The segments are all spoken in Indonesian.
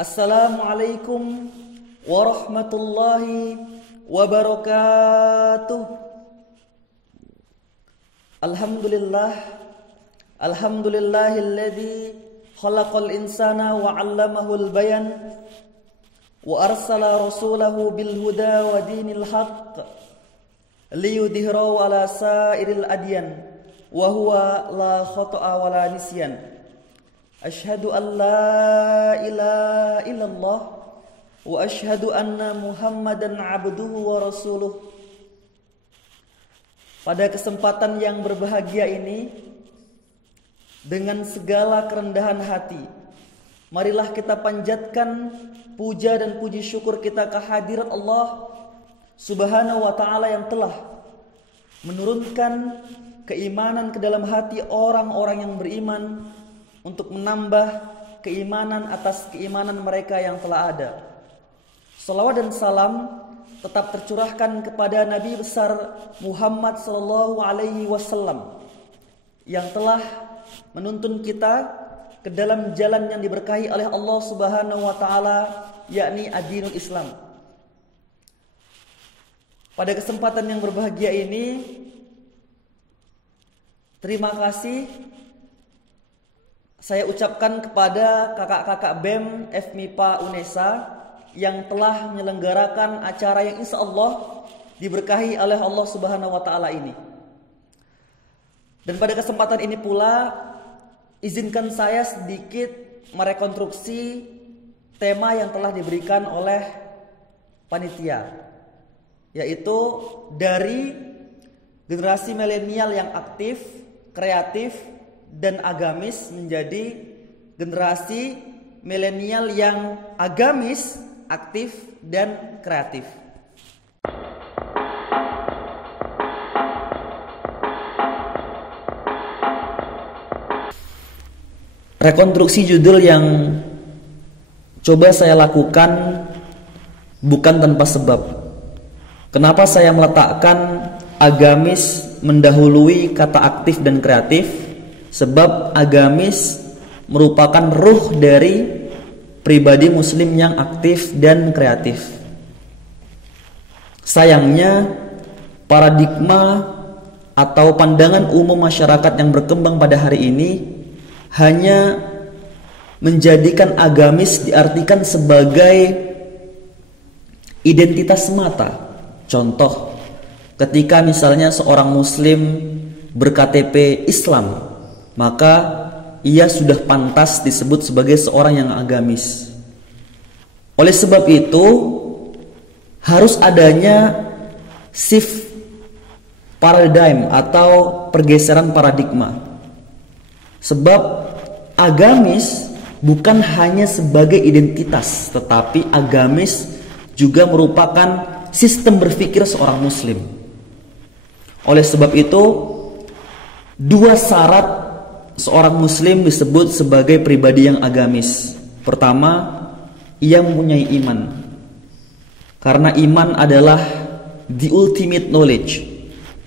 Assalamualaikum warahmatullahi wabarakatuh. Alhamdulillahilladzi khalaqal insana wa 'allamahul bayan wa arsala rasulahu bil huda wa dinil haqq liyudhhirahu 'ala sa'iril adyan wa huwa la khata'a wa la nisyan. Asyhadu an la ilaha illallah wa asyhadu anna Muhammadan abduhu wa rasuluh. Pada kesempatan yang berbahagia ini, dengan segala kerendahan hati, marilah kita panjatkan puja dan puji syukur kita kehadirat Allah Subhanahu wa ta'ala yang telah menurunkan keimanan ke dalam hati orang-orang yang beriman untuk menambah keimanan atas keimanan mereka yang telah ada. Salawat dan salam tetap tercurahkan kepada Nabi besar Muhammad sallallahu alaihi wasallam yang telah menuntun kita ke dalam jalan yang diberkahi oleh Allah Subhanahu wa taala, yakni ad-dinul Islam. Pada kesempatan yang berbahagia ini, terima kasih saya ucapkan kepada kakak-kakak BEM FMIPA UNESA yang telah menyelenggarakan acara yang insya Allah diberkahi oleh Allah Subhanahu wa ta'ala ini. Dan pada kesempatan ini pula, izinkan saya sedikit merekonstruksi tema yang telah diberikan oleh panitia, yaitu dari generasi milenial yang aktif, kreatif, dan agamis menjadi generasi milenial yang agamis, aktif, dan kreatif. Rekonstruksi judul yang coba saya lakukan bukan tanpa sebab. Kenapa saya meletakkan agamis mendahului kata aktif dan kreatif? Sebab agamis merupakan ruh dari pribadi muslim yang aktif dan kreatif. Sayangnya, paradigma atau pandangan umum masyarakat yang berkembang pada hari ini hanya menjadikan agamis diartikan sebagai identitas semata. Contoh, ketika misalnya seorang muslim berKTP Islam, maka ia sudah pantas disebut sebagai seorang yang agamis. Oleh sebab itu, harus adanya shift paradigm atau pergeseran paradigma. Sebab agamis bukan hanya sebagai identitas, tetapi agamis juga merupakan sistem berpikir seorang muslim. Oleh sebab itu, dua syarat seorang muslim disebut sebagai pribadi yang agamis. Pertama, ia mempunyai iman. Karena iman adalah the ultimate knowledge,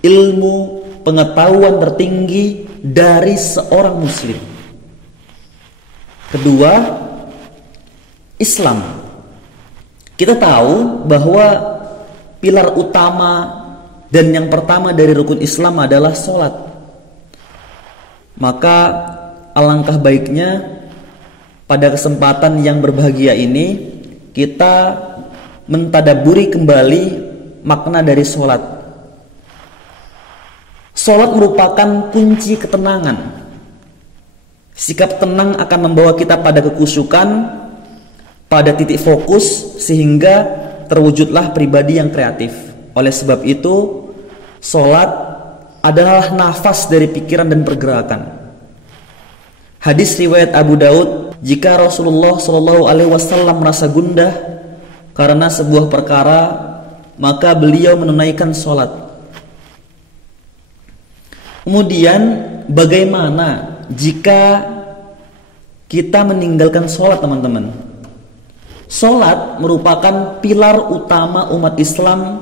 ilmu pengetahuan tertinggi dari seorang muslim. Kedua, Islam. Kita tahu bahwa pilar utama dan yang pertama dari rukun Islam adalah sholat. Maka alangkah baiknya pada kesempatan yang berbahagia ini kita mentadaburi kembali makna dari sholat. Sholat merupakan kunci ketenangan. Sikap tenang akan membawa kita pada kekusyukan, pada titik fokus, sehingga terwujudlah pribadi yang kreatif. Oleh sebab itu, sholat adalah nafas dari pikiran dan pergerakan. Hadis riwayat Abu Daud, jika Rasulullah Shallallahu Alaihi Wasallam merasa gundah karena sebuah perkara, maka beliau menunaikan sholat. Kemudian, bagaimana jika kita meninggalkan sholat, teman-teman? Sholat merupakan pilar utama umat Islam.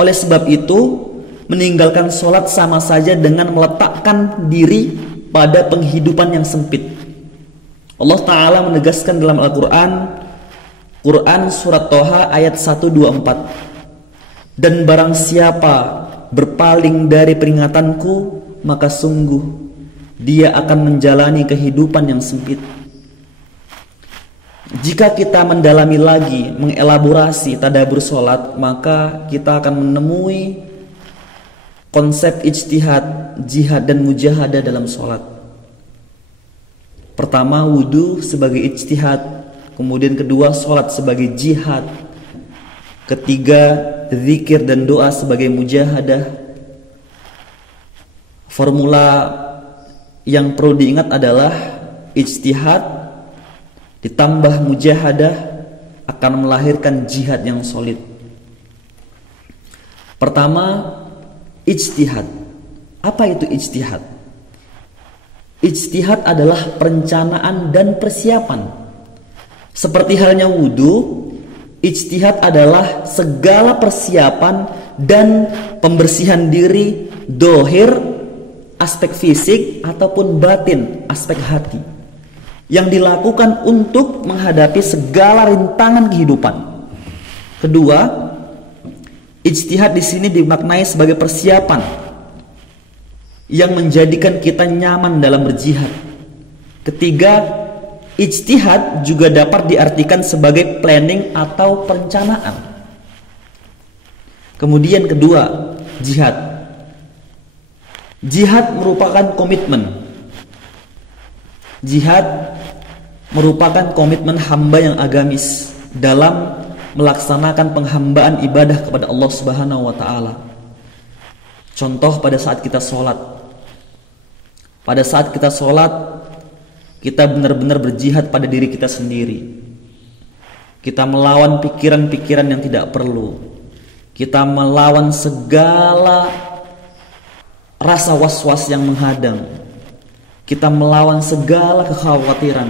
Oleh sebab itu, meninggalkan sholat sama saja dengan meletakkan diri pada penghidupan yang sempit. Allah Ta'ala menegaskan dalam Al-Quran, Quran surat Toha ayat 124. Dan barang siapa berpaling dari peringatanku, maka sungguh dia akan menjalani kehidupan yang sempit. Jika kita mendalami lagi, mengelaborasi tadabbur sholat, maka kita akan menemui konsep ijtihad, jihad dan mujahadah dalam sholat. Pertama, wudhu sebagai ijtihad. Kemudian kedua, sholat sebagai jihad. Ketiga, zikir dan doa sebagai mujahadah. Formula yang perlu diingat adalah ijtihad ditambah mujahadah akan melahirkan jihad yang solid. Pertama, ijtihad. Apa itu ijtihad? Ijtihad adalah perencanaan dan persiapan. Seperti halnya wudhu, ijtihad adalah segala persiapan dan pembersihan diri, dohir, aspek fisik ataupun batin, aspek hati, yang dilakukan untuk menghadapi segala rintangan kehidupan. Kedua, ijtihad di sini dimaknai sebagai persiapan yang menjadikan kita nyaman dalam berjihad. Ketiga, ijtihad juga dapat diartikan sebagai planning atau perencanaan. Kemudian kedua, jihad. Jihad merupakan komitmen. Jihad merupakan komitmen hamba yang agamis dalam melaksanakan penghambaan ibadah kepada Allah Subhanahu wa taala. Contoh pada saat kita sholat. Pada saat kita sholat, kita benar-benar berjihad pada diri kita sendiri. Kita melawan pikiran-pikiran yang tidak perlu. Kita melawan segala rasa was-was yang menghadang. Kita melawan segala kekhawatiran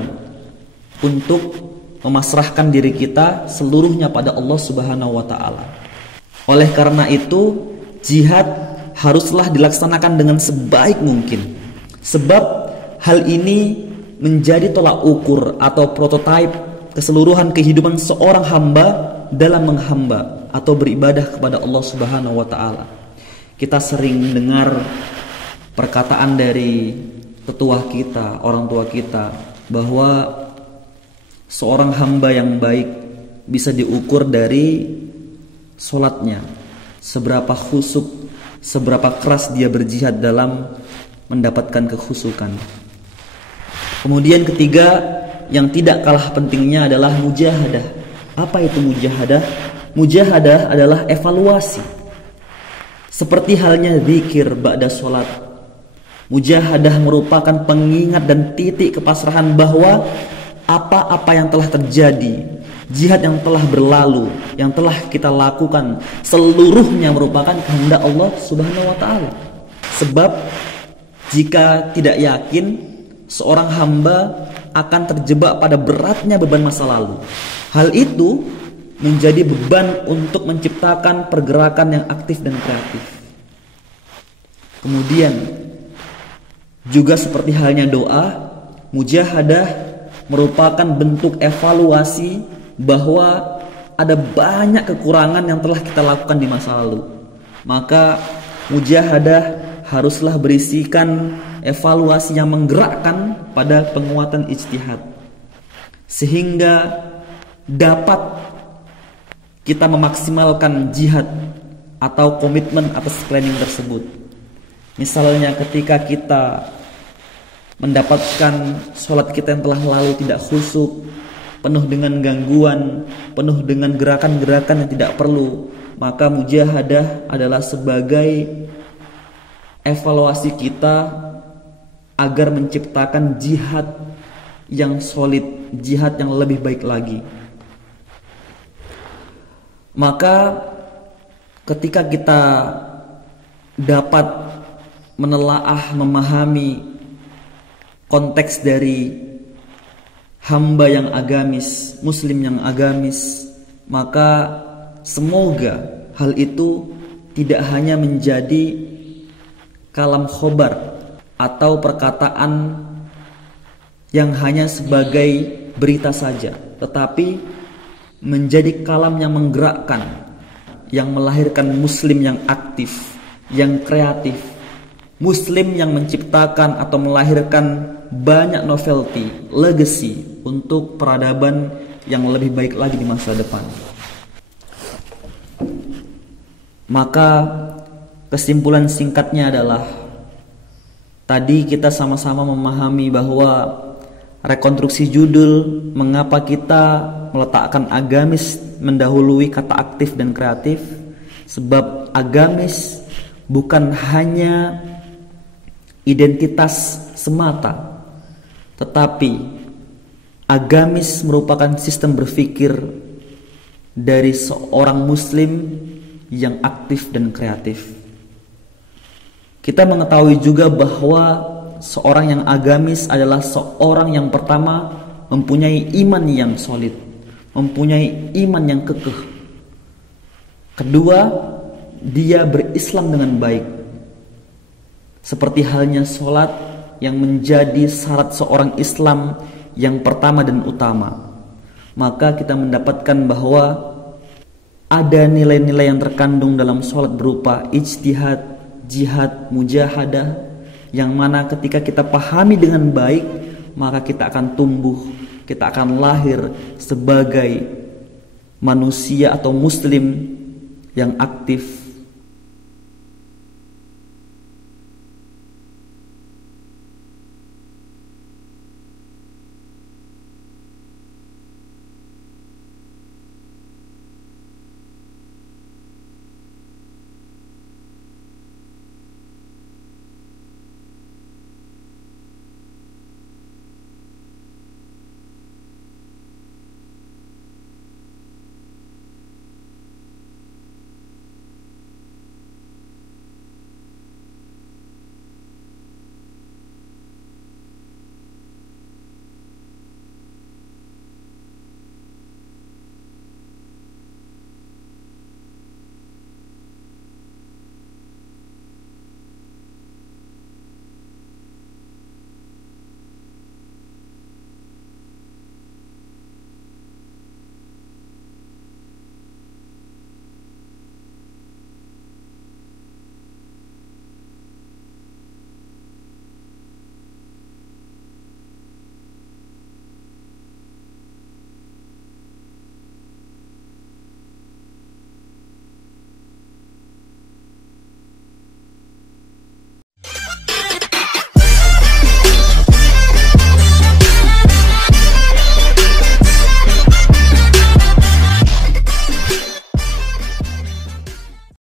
untuk memasrahkan diri kita seluruhnya pada Allah Subhanahu wa taala. Oleh karena itu, jihad haruslah dilaksanakan dengan sebaik mungkin. Sebab hal ini menjadi tolak ukur atau prototipe keseluruhan kehidupan seorang hamba dalam menghamba atau beribadah kepada Allah Subhanahu wa taala. Kita sering mendengar perkataan dari tetua kita, orang tua kita, bahwa seorang hamba yang baik bisa diukur dari sholatnya, seberapa khusyuk, seberapa keras dia berjihad dalam mendapatkan kekhusyukan. Kemudian ketiga, yang tidak kalah pentingnya adalah mujahadah. Apa itu mujahadah? Mujahadah adalah evaluasi. Seperti halnya zikir ba'da sholat. Mujahadah merupakan pengingat dan titik kepasrahan bahwa apa-apa yang telah terjadi, jihad yang telah berlalu, yang telah kita lakukan, seluruhnya merupakan kehendak Allah Subhanahu wa taala. Sebab jika tidak yakin, seorang hamba akan terjebak pada beratnya beban masa lalu. Hal itu menjadi beban untuk menciptakan pergerakan yang aktif dan kreatif. Kemudian juga seperti halnya doa, mujahadah merupakan bentuk evaluasi bahwa ada banyak kekurangan yang telah kita lakukan di masa lalu. Maka mujahadah haruslah berisikan evaluasi yang menggerakkan pada penguatan ijtihad, sehingga dapat kita memaksimalkan jihad atau komitmen atas planning tersebut. Misalnya ketika kita mendapatkan sholat kita yang telah lalu tidak khusyuk, penuh dengan gangguan, penuh dengan gerakan-gerakan yang tidak perlu, maka mujahadah adalah sebagai evaluasi kita agar menciptakan jihad yang solid, jihad yang lebih baik lagi. Maka ketika kita dapat menelaah, memahami konteks dari hamba yang agamis, muslim yang agamis, maka semoga hal itu tidak hanya menjadi kalam khobar atau perkataan yang hanya sebagai berita saja, tetapi menjadi kalam yang menggerakkan, yang melahirkan muslim yang aktif, yang kreatif, muslim yang menciptakan atau melahirkan banyak novelty, legacy untuk peradaban yang lebih baik lagi di masa depan. Maka kesimpulan singkatnya adalah, tadi kita sama-sama memahami bahwa rekonstruksi judul mengapa kita meletakkan agamis mendahului kata aktif dan kreatif, sebab agamis bukan hanya identitas semata, tetapi agamis merupakan sistem berpikir dari seorang muslim yang aktif dan kreatif. Kita mengetahui juga bahwa seorang yang agamis adalah seorang yang pertama mempunyai iman yang solid, mempunyai iman yang kekeh. Kedua, dia berislam dengan baik, seperti halnya sholat yang menjadi syarat seorang Islam yang pertama dan utama. Maka kita mendapatkan bahwa ada nilai-nilai yang terkandung dalam sholat berupa ijtihad, jihad, mujahadah, yang mana ketika kita pahami dengan baik, maka kita akan tumbuh, kita akan lahir sebagai manusia atau muslim yang aktif